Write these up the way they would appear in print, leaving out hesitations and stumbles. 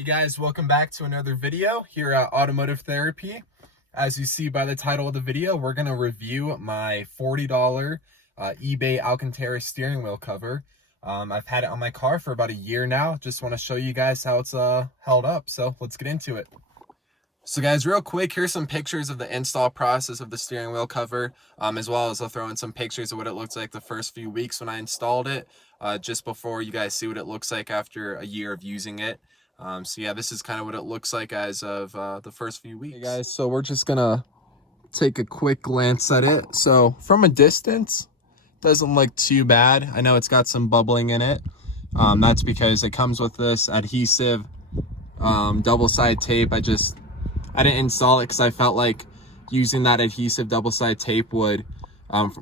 Hey guys, welcome back to another video here at Automotive Therapy. As you see by the title of the video, we're going to review my $40 eBay Alcantara steering wheel cover. I've had it on my car for about a year now. Just want to show you guys how it's held up. So let's get into it. So guys, real quick, here's some pictures of the install process of the steering wheel cover, as well as I'll throw in some pictures of what it looked like the first few weeks when I installed it, just before you guys see what it looks like after a year of using it. So yeah, this is kind of what it looks like as of the first few weeks. Hey guys, so we're just gonna take a quick glance at it. So from a distance, doesn't look too bad. I know it's got some bubbling in it. That's because it comes with this adhesive double-side tape. I didn't install it because I felt like using that adhesive double-side tape would,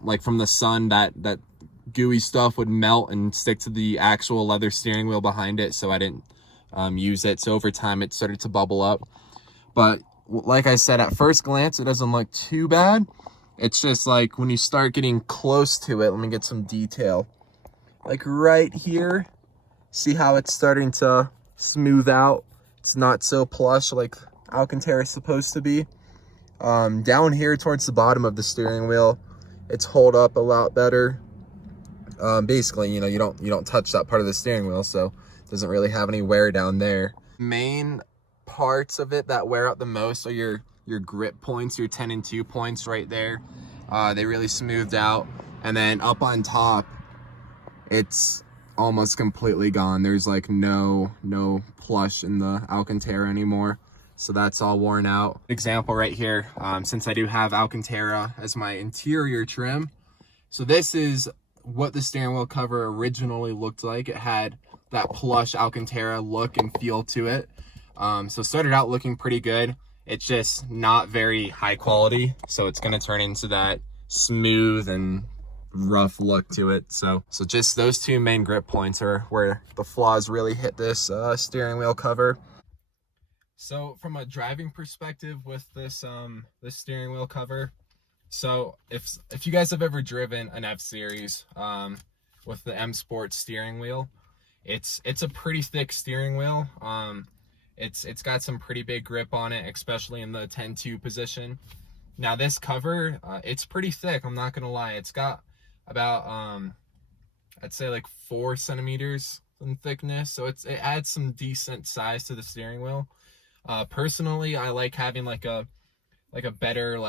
like from the sun, that gooey stuff would melt and stick to the actual leather steering wheel behind it. So I didn't use it. So over time it started to bubble up. But like I said, at first glance, it doesn't look too bad. It's just like when you start getting close to it, let me get some detail. Like right here, see how it's starting to smooth out? It's not so plush like Alcantara is supposed to be. Down here towards the bottom of the steering wheel, it's hold up a lot better. Basically, you know, you don't touch that part of the steering wheel, so it doesn't really have any wear down there. Main parts of it that wear out the most are your grip points, your 10 and 2 points right there. They really smoothed out, and then up on top, it's almost completely gone. There's like no plush in the Alcantara anymore. So that's all worn out. Example right here, since I do have Alcantara as my interior trim. So this is what the steering wheel cover originally looked like. It had that plush Alcantara look and feel to it. So started out looking pretty good. It's just not very high quality. So it's gonna turn into that smooth and rough look to it. So just those two main grip points are where the flaws really hit this steering wheel cover. So from a driving perspective with this this steering wheel cover, so if you guys have ever driven an F Series with the M Sport steering wheel, it's a pretty thick steering wheel. It's got some pretty big grip on it, especially in the 10-2 position. Now this cover, it's pretty thick, I'm not gonna lie. It's got about I'd say like 4 centimeters in thickness, so it adds some decent size to the steering wheel. Personally, I like having like a better,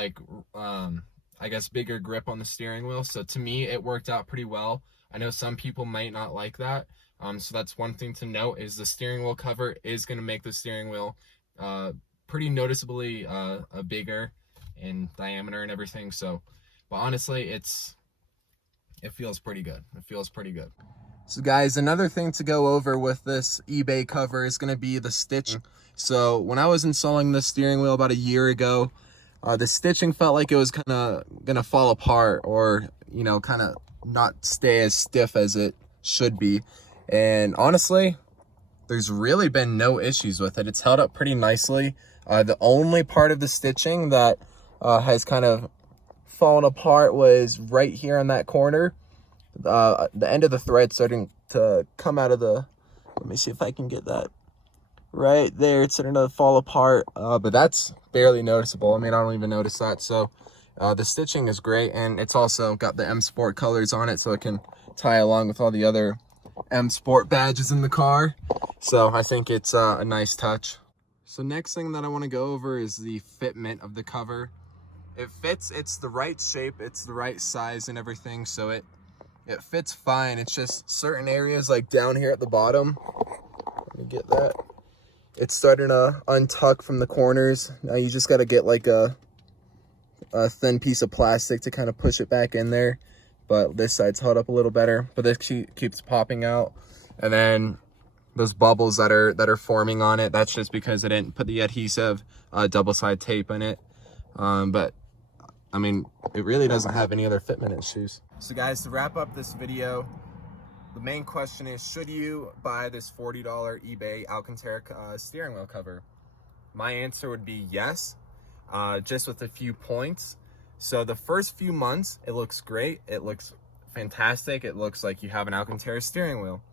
I guess bigger grip on the steering wheel. So to me, it worked out pretty well. I know some people might not like that. So that's one thing to note, is the steering wheel cover is going to make the steering wheel pretty noticeably bigger in diameter and everything. So, but honestly, it feels pretty good. It feels pretty good. So guys, another thing to go over with this eBay cover is going to be the stitching. So when I was installing this steering wheel about a year ago, the stitching felt like it was kind of going to fall apart, or, you know, kind of not stay as stiff as it should be. And honestly, there's really been no issues with it. It's held up pretty nicely. The only part of the stitching that has kind of fallen apart was right here on that corner. The end of the thread starting to come out of the, let me see if I can get that right there. It's starting to fall apart, but that's barely noticeable. I mean, I don't even notice that. So the stitching is great, and it's also got the M Sport colors on it, so it can tie along with all the other M Sport badges in the car. So I think it's a nice touch. So next thing that I want to go over is the fitment of the cover. It fits, it's the right shape, it's the right size and everything, so it fits fine. It's just certain areas, like down here at the bottom, let me get that, it's starting to untuck from the corners. Now you just got to get like a thin piece of plastic to kind of push it back in there. But this side's held up a little better, but this keeps popping out. And then those bubbles that are forming on it, that's just because I didn't put the adhesive double-side tape in it. But I mean, it really doesn't have any other fitment issues. So guys, to wrap up this video, the main question is, should you buy this $40 eBay Alcantara steering wheel cover? My answer would be yes, just with a few points. So the first few months, it looks great. It looks fantastic. It looks like you have an Alcantara steering whel.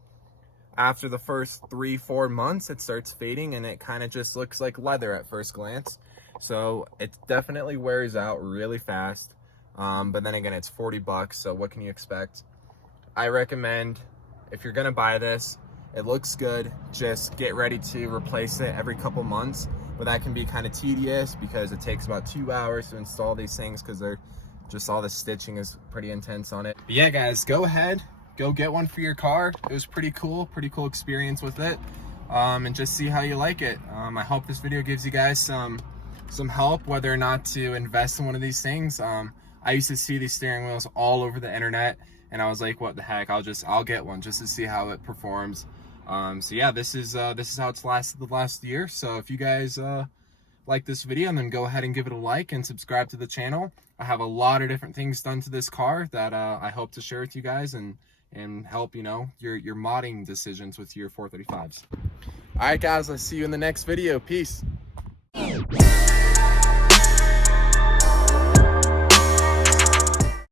after the first 3-4 months, it starts fading and it kind of just looks like leather at first glance. So it definitely wears out really fast. But then again, it's 40 bucks, so what can you expect? I recommend, if you're gonna buy this, it looks good, just get ready to replace it every couple months. But that can be kind of tedious because it takes about 2 hours to install these things, because they're just, all the stitching is pretty intense on it. But yeah guys, go ahead, go get one for your car. It was pretty cool experience with it. And just see how you like it. I hope this video gives you guys some help whether or not to invest in one of these things. I used to see these steering wheels all over the internet, and I was like, what the heck, I'll get one just to see how it performs. So yeah, this is how it's lasted the last year. So if you guys like this video, then go ahead and give it a like and subscribe to the channel. I have a lot of different things done to this car that I hope to share with you guys and help, you know, your modding decisions with your 435s. All right guys, I'll see you in the next video. Peace.